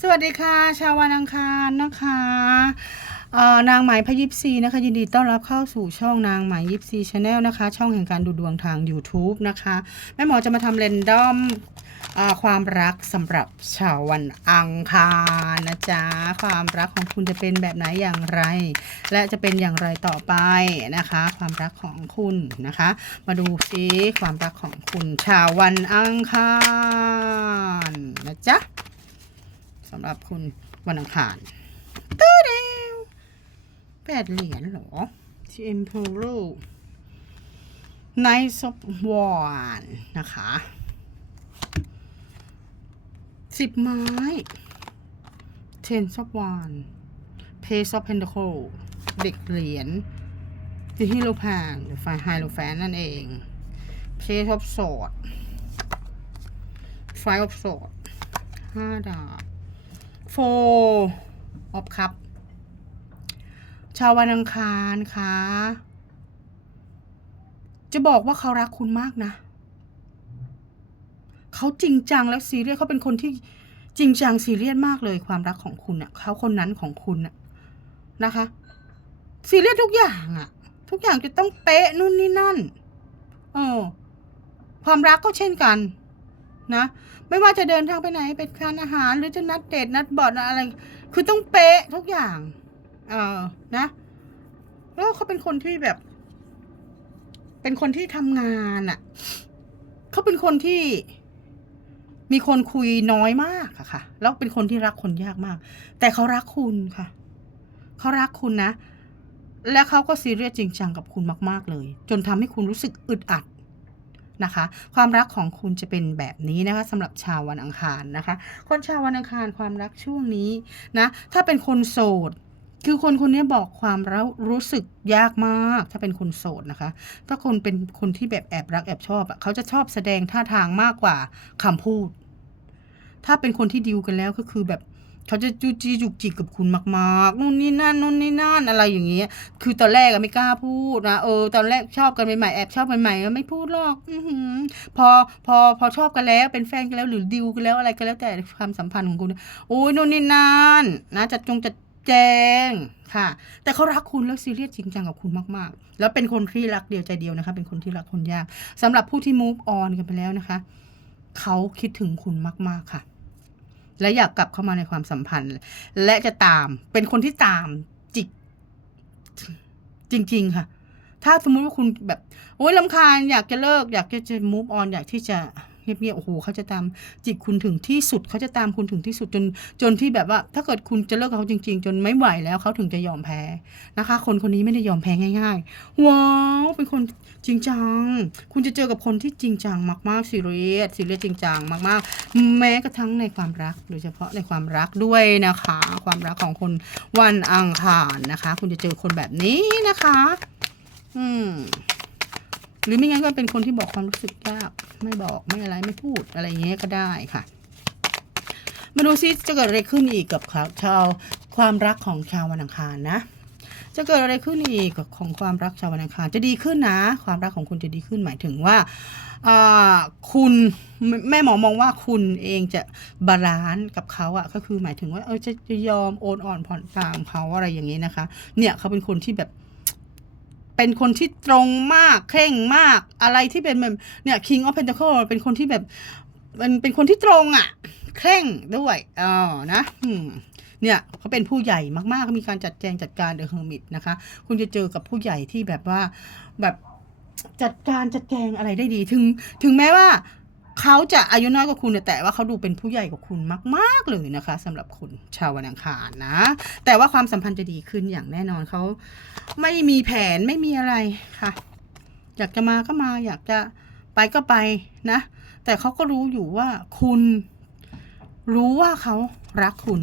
สวัสดีค่ะชาววันอังคารนะคะนางหมพยิบซีนะคะยินดีต้อนรับเข้าสู่ช่องนางหมายยิบซีชาแนลนะคะ ช่องแห่งการดูดวงทาง YouTube นะคะ แม่หมอจะมาทำเรนดอมอความรักสำหรับชาววันอังคารนะจ๊ะ ความรักของคุณจะเป็นแบบไหนอย่างไร และจะเป็นอย่างไรต่อไปนะคะ ความรักของคุณนะคะ มาดูซิความรักของคุณชาววันอังคารนะจ๊ะ สำหรับคุณวันอังคารตื้อเดียวแปดเหรียญหรอที่ Emperor Knight of Wands นะคะสิบไม้ Ten of Wands Page of Pentacle เด็กเหรียญที่ฮิโลพานหรือไฟไฮโลแฟนนั่นเอง Page of Sword Five of Sword ห้าดาบ โฟออฟครับ ชาววันอังคารคะจะบอกว่าเขารักคุณมากนะ เขาจริงจังแล้วซีเรียสเขาเป็นคนที่จริงจังซีเรียสมากเลยความรักของคุณอะเขาคนนั้นของคุณอะนะคะซีเรียสทุกอย่างอะทุกอย่างจะต้องเป๊ะนู่นนี่นั่น เออ ความรักก็เช่นกัน นะ ไม่ว่าจะเดินทางไปไหนไปทานอาหาร หรือจะนัดเดทนัดบอดอะไร คือต้องเป๊ะทุกอย่าง เออนะ แล้วเขาเป็นคนที่แบบ เป็นคนที่ทำงานอะ่ะเขาเป็นคนที่มีคนคุยน้อยมากอะค่ะ แล้วเป็นคนที่รักคนยากมาก แต่เขารักคุณค่ะ เขารักคุณนะ และเขาก็ซีเรียสจริงจังกับคุณมาก ๆ เลย จนทำให้คุณรู้สึกอึดอัด นะคะ ความรักของคุณจะเป็นแบบนี้นะคะสำหรับชาววันอังคารนะคะ คนชาววันอังคารความรักช่วงนี้นะถ้าเป็นคนโสดคือคนคนนี้บอกความแล้รู้สึกยากมาก ถ้าเป็นคนโสดนะคะ ถ้าคนเป็นคนที่แบบแอบรักแอบชอบอะเขาจะชอบแสดงท่าทางมากกว่าคำพูด ถ้าเป็นคนที่ดิวกันแล้วก็คือแบบ เขาจะจู้จี้จุกจิกกับคุณมากๆนู่นนี่นั่นนู่นนี่นั่นอะไรอย่างเงี้ย คือตอนแรกอะไม่กล้าพูดนะเออตอนแรกชอบกันใหม่ๆแอบชอบใหม่ๆก็ไม่พูดหรอกอืพอพอพอชอบกันแล้วเป็นแฟนกันแล้วหรือดิวกันแล้วอะไรก็แล้วแต่ความสัมพันธ์ของคุณโอ้ยนู่นนี่นั่นนะจัดจงจัดแจงค่ะ แต่เขารักคุณแล้วซีเรียสจริงจังกับคุณมากๆ แล้วเป็นคนที่รักเดียวใจเดียวนะคะ เป็นคนที่รักคนยากสำหรับผู้ที่ move on กันไปแล้วนะคะ เขาคิดถึงคุณมากๆค่ะ และอยากกลับเข้ามาในความสัมพันธ์ และจะตามเป็นคนที่ตามจิกจริง ๆ ค่ะ ถ้าสมมุติว่าคุณแบบ โอ๊ยลำคาญอยากจะเลิก อยากจะจะ move on อยากที่จะ เงียบๆโอ้โหเขาจะตามจิกคุณถึงที่สุดเขาจะตามคุณถึงที่สุดจนจนที่แบบว่า ถ้าเกิดคุณจะเลิกกับเขาจริง ๆ จนไม่ไหวแล้วเขาถึงจะยอมแพ้นะคะ คนคนนี้ไม่ได้ยอมแพ้ง่าย ๆ ว้าวเป็นคนจริงจัง คุณจะเจอกับคนที่จริงจังมากๆซีเรียสซีเรียสจริงจังมากๆ แม้กระทั่งในความรักโดยเฉพาะในความรักด้วยนะคะ ความรักของคนวันอังคารนะคะ คุณจะเจอคนแบบนี้นะคะ อืม หรือไม่งั้นก็เป็นคนที่บอกความรู้สึกยาก ไม่บอกไม่อะไรไม่พูดอะไรอย่างเงี้ยก็ได้ค่ะ มาดูซิจะเกิดอะไรขึ้นอีกกับชาวความรักของชาววันอังคารนะ จะเกิดอะไรขึ้นอีกกับของความรักชาววันอังคารจะดีขึ้นนะ ความรักของคุณจะดีขึ้นหมายถึงว่าคุณแม่หมอมองว่าคุณเองจะบาลานซ์กับเขาอะก็คือหมายถึงว่าเออจะจะยอมโอนอ่อนผ่อนตามเขาอะไรอย่างนี้นะคะ เนี่ยเขาเป็นคนที่แบบ เป็นคนที่ตรงมากเคร่งมากอะไรที่เป็นแบบเนี่ย King of Pentacle เป็นคนที่แบบเป็นเป็นคนที่ตรงอะ่ะ เคร่งด้วยอ๋อนะเนี่ยเขาเป็นผู้ใหญ่มากๆมีการจัดแจงจัดการเดอะเฮอร์มิตนะคะ คุณจะเจอกับผู้ใหญ่ที่แบบว่าแบบจัดการจัดแจงอะไรได้ดีถึง ถึงแม้ว่า เขาจะอายุน้อยกว่าคุณแต่ว่าเขาดูเป็นผู้ใหญ่กว่าคุณมาก ๆ เลยนะคะสำหรับคุณชาววันอังคารนะ แต่ว่าความสัมพันธ์จะดีขึ้นอย่างแน่นอนเขาไม่มีแผนไม่มีอะไรค่ะ อยากจะมาก็มาอยากจะไปก็ไปนะ แต่เขาก็รู้อยู่ว่าคุณรู้ว่าเขารักคุณ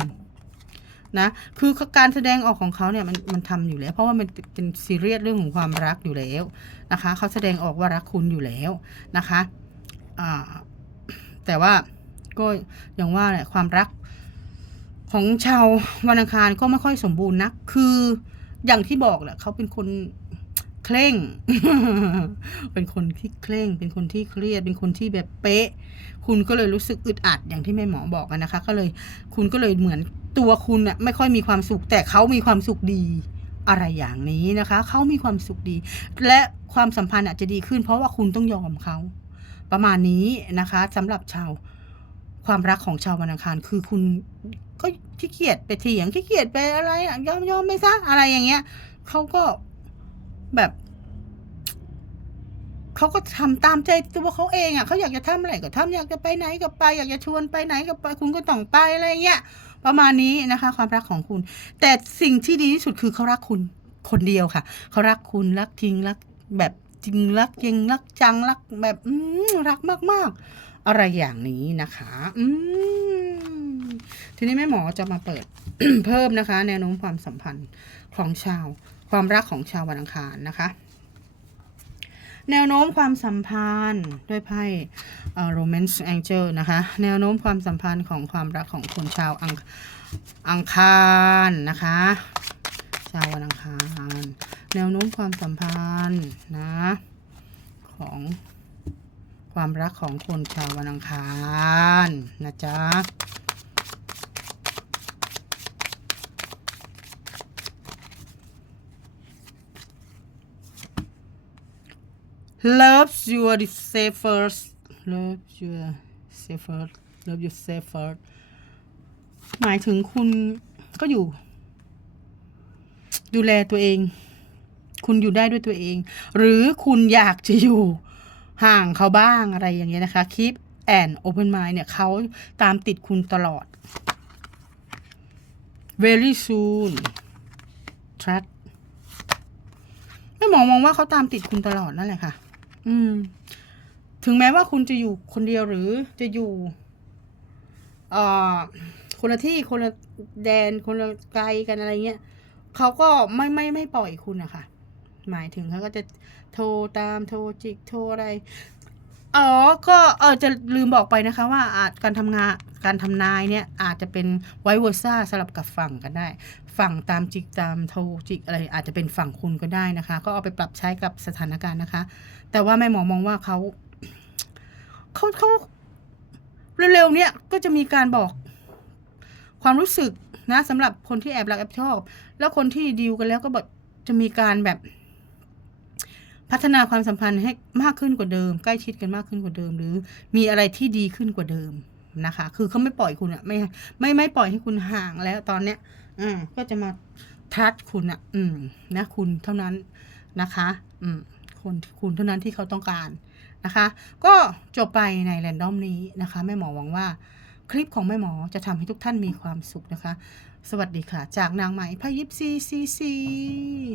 นะคือการแสดงออกของเขาเนี่ยมันมันทำอยู่แล้ว เพราะว่ามันเป็นซีเรียสเรื่องของความรักอยู่แล้วนะคะเขาแสดงออกว่ารักคุณอยู่แล้วนะคะอ่า แต่ว่าก็อย่างว่าแหละความรัก ของชาววันอังคารก็ไม่ค่อยสมบูรณ์นัก คืออย่างที่บอกแหละเขาเป็นคนเคร่ง เป็นคนที่เคร่ง เป็นคนที่เครียด เป็นคนที่แบบเป๊ะ คุณก็เลยรู้สึกอึดอัดอย่างที่แม่หมอบอกนะคะ ก็เลยคุณก็เลยเหมือนตัวคุณอะไม่ค่อยมีความสุข แต่เขามีความสุขดีอะไรอย่างนี้นะคะ เขามีความสุขดี และความสัมพันธ์อาจจะดีขึ้น เพราะว่าคุณต้องยอมเขา ประมาณนี้นะคะสำหรับชาวความรักของชาววันอังคารคือคุณก็ขี้เกียจไปเถียงขี้เกียจไปอะไรอะยอมยอมไปซะอะไรอย่างเงี้ยเขาก็แบบเขาก็ทำตามใจตัวเขาเองอะเขาอยากจะทำอะไรก็ทำอยากจะไปไหนก็ไป อยากจะชวนไปไหนก็ไป คุณก็ต้องไปอะไรเงี้ยประมาณนี้นะคะ ความรักของคุณ แต่สิ่งที่ดีที่สุดคือเขารักคุณคนเดียวค่ะเขารักคุณรักจริงรักแบบ จริงรักจริงรักจังรักแบบรักมาก ๆ อะไรอย่างนี้นะคะอืทีนี้แม่หมอจะมาเปิดเพิ่มนะคะ แนวโน้มความสัมพันธ์ของชาว ความรักของชาววันอังคารนะคะ แนวโน้มความสัมพันธ์ด้วยไพ่ romance angel นะคะ แนวโน้มความสัมพันธ์ของความรักของคนชาวอังอังคารนะคะ ชาววันอังคาร แนวโน้มความสัมพันธ์นะ ของความรักของคนชาววันอังคารนะจ๊ะ loves your safer love your safer love your safer หมายถึงคุณก็อยู่ ดูแลตัวเอง คุณอยู่ได้ด้วยตัวเอง หรือคุณอยากจะอยู่ห่างเขาบ้างอะไรอย่างเงี้ยนะคะ keep and open mind เนี่ยเขาตามติดคุณตลอด very soon trust ไม่หมอมองว่าเขาตามติดคุณตลอดนั่นแหละค่ะ อืม ถึงแม้ว่าคุณจะอยู่คนเดียวหรือจะอยู่เอ่อคนละที่คนละแดนคนละไกลกันอะไรเงี้ยเขาก็ไม่ไม่ไม่ปล่อยคุณอะค่ะ หมายถึงเขาก็จะโทรตามโทรจิกโทรอะไรอ๋อ ก็เออจะลืมบอกไปนะคะว่าอาจการทำงานการทำนายเนี่ยอาจจะเป็นไวเวอร์ซ่าสลับกับฝั่งกันได้ ฝั่งตามจิกตามโทรจิกอะไรอาจจะเป็นฝั่งคุณก็ได้นะคะ ก็เอาไปปรับใช้กับสถานการณ์นะคะ แต่ว่าแม่หมอมองว่าเขาเขาเขาเร็วๆเนี่ยก็จะมีการบอกความรู้สึกนะสำหรับคนที่แอบรักแอบชอบ แล้วคนที่ดีลกันแล้วก็แบบจะมีการแบบ พัฒนาความสัมพันธ์ให้มากขึ้นกว่าเดิม ใกล้ชิดกันมากขึ้นกว่าเดิม หรือมีอะไรที่ดีขึ้นกว่าเดิมนะคะ คือเขาไม่ปล่อยคุณอะไม่ไม่ไม่ปล่อยให้คุณห่างแล้วตอนเนี้ยอ่าก็จะมาทัชคุณอะอืมนะคุณเท่านั้นนะคะ อืมคนคุณเท่านั้นที่เขาต้องการนะคะ ก็จบไปในแรนดอมนี้นะคะแม่หมอหวังว่าคลิปของแม่หมอจะทำให้ทุกท่านมีความสุขนะคะ สวัสดีค่ะ จากนางไหมพายิปซีซีซี